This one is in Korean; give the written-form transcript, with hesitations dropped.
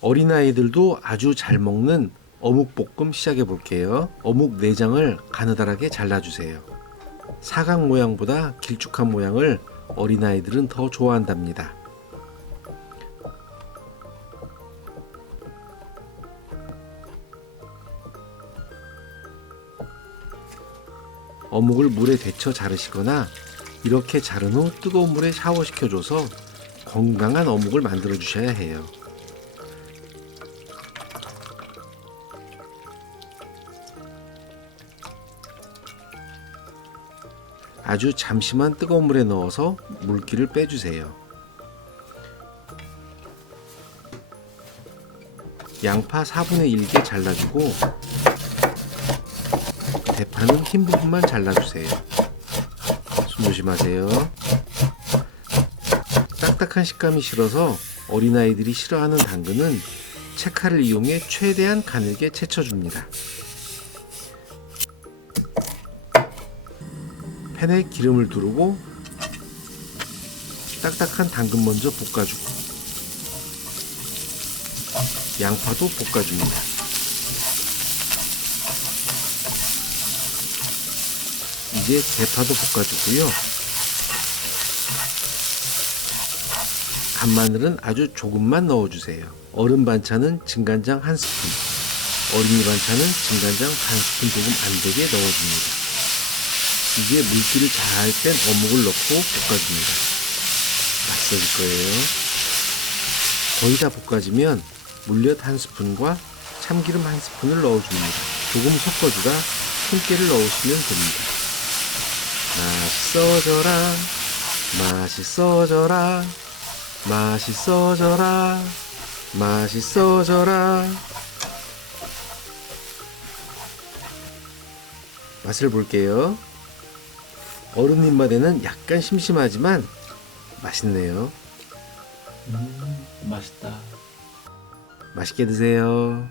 어린아이들도 아주 잘 먹는 어묵볶음 시작해 볼게요. 어묵 내장을 가느다랗게 잘라주세요. 사각 모양보다 길쭉한 모양을 어린아이들은 더 좋아한답니다. 어묵을 물에 데쳐 자르시거나 이렇게 자른 후 뜨거운 물에 샤워시켜줘서 건강한 어묵을 만들어 주셔야 해요. 아주 잠시만 뜨거운 물에 넣어서 물기를 빼주세요. 양파 4분의 1개 잘라주고 대파는 흰 부분만 잘라주세요. 손 조심하세요. 딱딱한 식감이 싫어서 어린아이들이 싫어하는 당근은 채칼을 이용해 최대한 가늘게 채쳐줍니다. 팬에 기름을 두르고 딱딱한 당근 먼저 볶아주고 양파도 볶아줍니다. 이제 대파도 볶아주고요. 간마늘은 아주 조금만 넣어주세요. 어른 반찬은 진간장 1스푼, 어린이 반찬은 진간장 1스푼 조금 안되게 넣어줍니다. 이제 물기를 잘 뺀 어묵을 넣고 볶아줍니다. 맛있어질 거예요. 거의 다 볶아지면 물엿 1스푼과 참기름 1스푼을 넣어줍니다. 조금 섞어주다 참깨를 넣으시면 됩니다. 맛있어져라, 맛있어져라, 맛있어져라, 맛있어져라. 맛을 볼게요. 어른 입맛에는 약간 심심하지만 맛있네요. 맛있다. 맛있게 드세요.